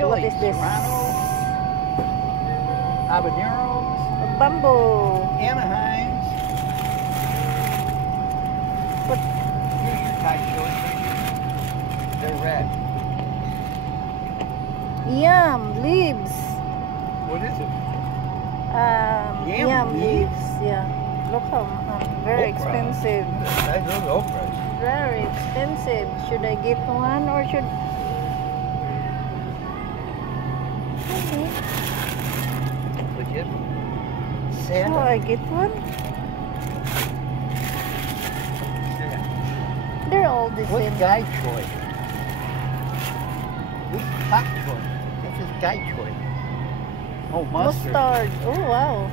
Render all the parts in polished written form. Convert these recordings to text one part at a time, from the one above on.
What is this? Serrano, habaneros, Bamboo. Anaheims. What? Here's your Thai chilies right here. They're red. Yam leaves. What is it? Yam leaves. Yeah. Look how very Okra. expensive. Those okras. Very expensive. Should I get one or should? Okay. Legit. So I get one. They're all the What's same. Gai Choy? This is Pak Choy. This is Gai Choy. Oh, mustard. Mustard. Oh wow.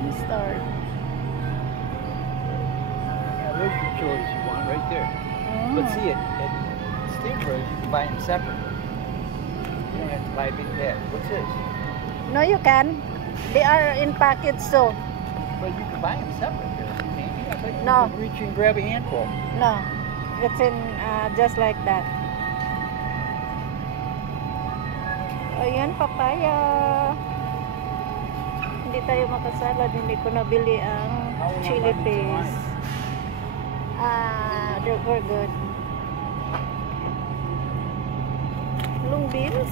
Mustard. Yeah, there's your chilies you want right there. But see, at Steamroad, you can buy them separate. You don't have to buy a big bag. What's this? No, you can. They are in packets, so But you can buy them separate. Maybe. I thought you No. could reach and grab a handful. no, it's in just like that. Ayan, papaya. Hindi tayo makasalad. Hindi ko nabili ang chili paste. They're good. Long beans.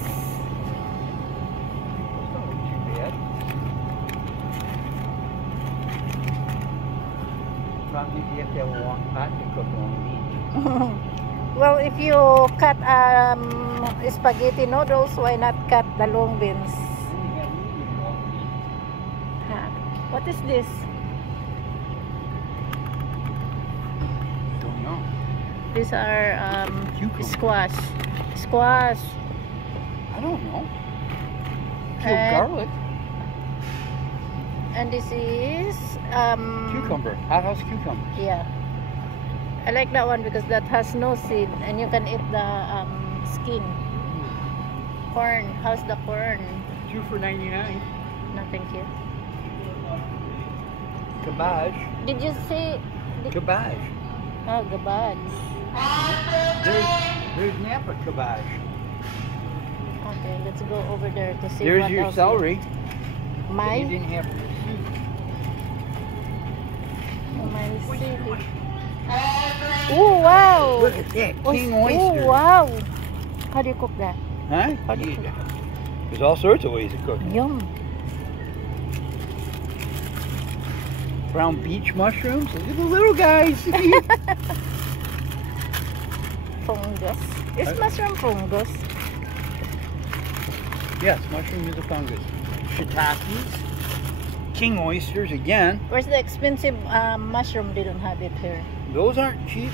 Those don't look too bad. Probably you have to have a long pot to cook long meat. Well, if you cut spaghetti noodles, why not cut the long beans? Then you got medium long meat. Huh. What is this? Don't know. These are Cucumber. squash. Squash. I don't know. Killed And- garlic. And this is Cucumber. Hothouse cucumbers. yeah. I like that one because that has no seed and you can eat the skin. Corn. How's the corn? 2 for $99. No, thank you. Cabbage. Did you say? Cabbage. Oh, gabage. There's Napa cabbage. Okay, let's go over there to see There's what your else. celery. My You didn't have to see. city. Oh wow! Look at that, king oyster. Oh wow! How do you cook that? Huh? How do you Yeah. There's all sorts of ways to cook it. Yum. Brown beach mushrooms. Look at the little guys. Fungus. Is mushroom fungus? Yes, mushroom is a fungus. Shiitakes. King oysters again. Where's the expensive mushroom? They don't have it here. Those aren't cheap.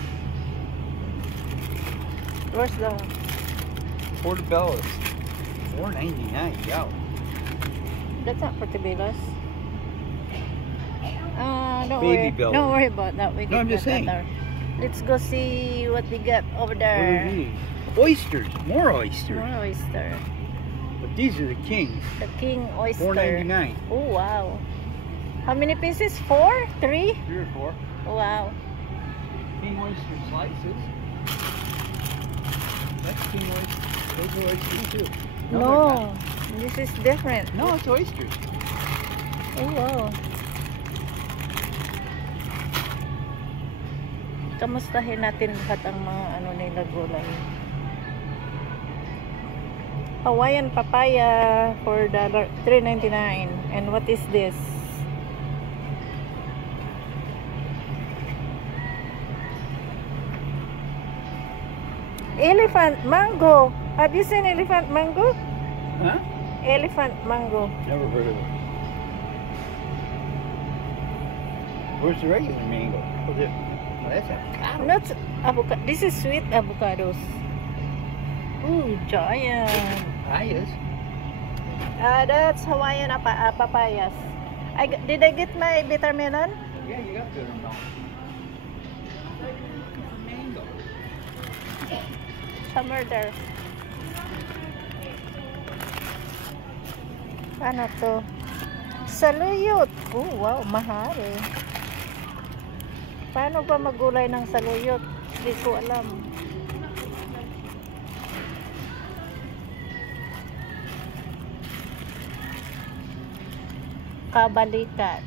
Where's the? Portobello's. $4.99. Yeah. That's not portobello's. Don't Baby worry. belly. Don't worry about that. We No, I'm get just that saying. later. Let's go see what we got over What are there. these? Oysters. More oysters. More oyster. But these are the kings. The king oyster. $4.99. Oh wow. How many pieces? 4? 3? 3 or 4. Wow. King oyster slices. That's king oyster. Those are oysters too. they're No, this is different. not. No, it's oysters. Oh wow. Kamustahin natin lahat ang mga ano nila gulay. Hawaiian papaya for $3.99. And what is this? Elephant mango. Have you seen elephant mango? Huh? Elephant mango. Never heard of it. Where's the regular mango? What's it? Oh, that's avocado. Not avocado. This is sweet avocados. Ooh, giant. Papayas. That's Hawaiian papayas. Did I get my bitter melon? Yeah, you got good amount. Mango. Somewhere there. Ano to? Saluyot. Oh, wow, mahal. Paano ba magulay ng saluyot? Hindi ko alam. Kabalikat.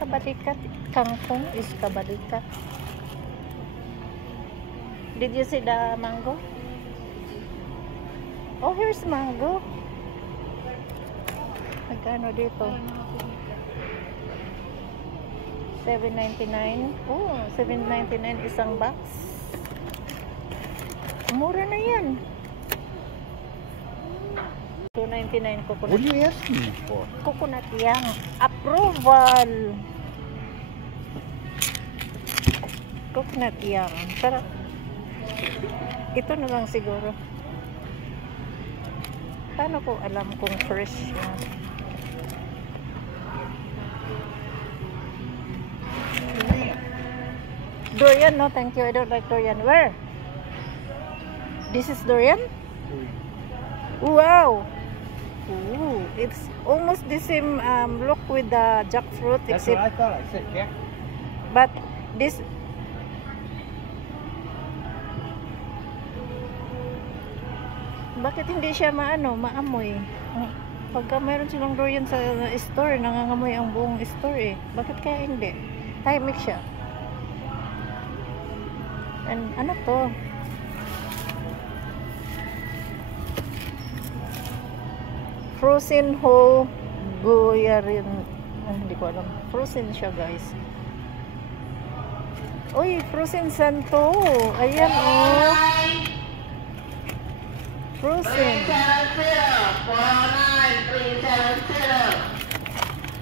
Kabalikat. Kangkong is kabalikat. Did you see the mango? Oh, here's mango. Magkano dito? 7.99. Oh, 7.99 isang box. Mura na yan. 2.99 coconut. What are you asking me for? Coconut yang. Approval. Coconut yang. Sarap. Ito na lang siguro. Paano ko alam kung fresh yan? Durian, no? Thank you. I don't like durian. Where? This is durian? Wow! Ooh, it's almost the same look with the jackfruit. That's except, what I thought. I said, yeah. but this... Bakit hindi siya maamoy? Pagka mayroon silang durian sa store, nangangamoy ang buong store eh. Bakit kaya hindi? Tahimik siya. And ano to? Frozen whole goyarin. Hindi ko alam. Frozen siya, guys. Uy, frozen santo. Ayan, oh. Frozen.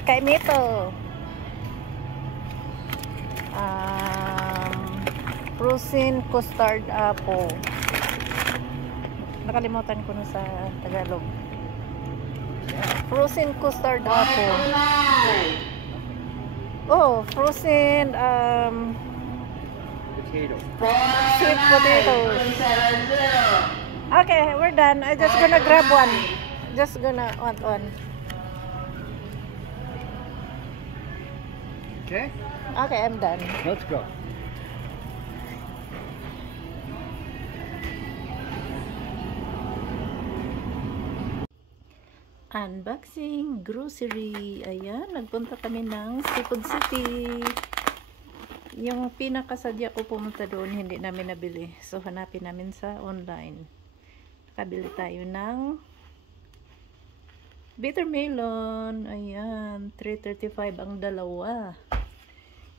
Kay Mito. Frozen custard apple. Nakalimutan ko na sa Tagalog. Frozen custard apple. Oh, frozen Potato. sweet potatoes. Okay, we're done. I'm just gonna grab one. Just gonna want one. Okay? Okay, I'm done. Let's go. Unboxing grocery. Ayan, nagpunta kami ng Seafood City. Yung pinakasadya ko pumunta doon, hindi namin nabili. So, hanapin namin sa online. Nakabili tayo ng bitter melon. Ayan, 3.35 ang dalawa.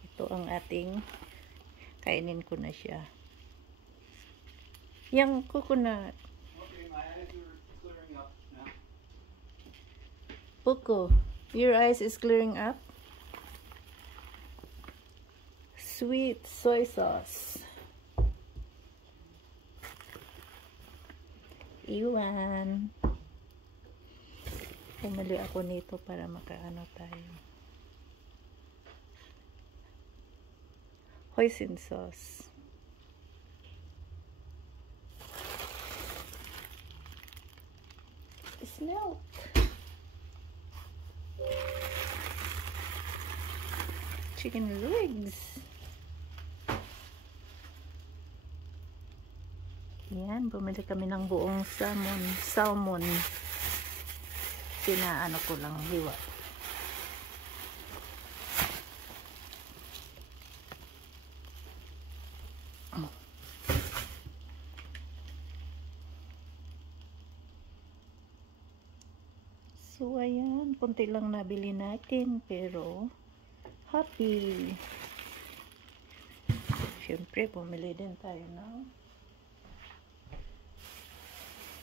Ito ang ating kainin ko na siya. Yung coconut. Puko, your eyes is clearing up. Sweet soy sauce. Iwan. Pumili ako nito para makaano tayo. Hoisin sauce. Milk. Chicken legs. Yan, bumili kami ng buong salmon. Pinaano ko lang hiwa. So ayan, konti lang nabili natin pero happy. Siyempre, bumili din tayo ng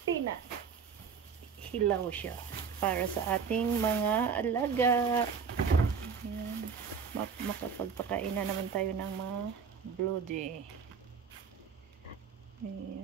peanut. Hilaw siya para sa ating mga alaga. Ayan. Makapagpakain na naman tayo ng mga blode. Ayan.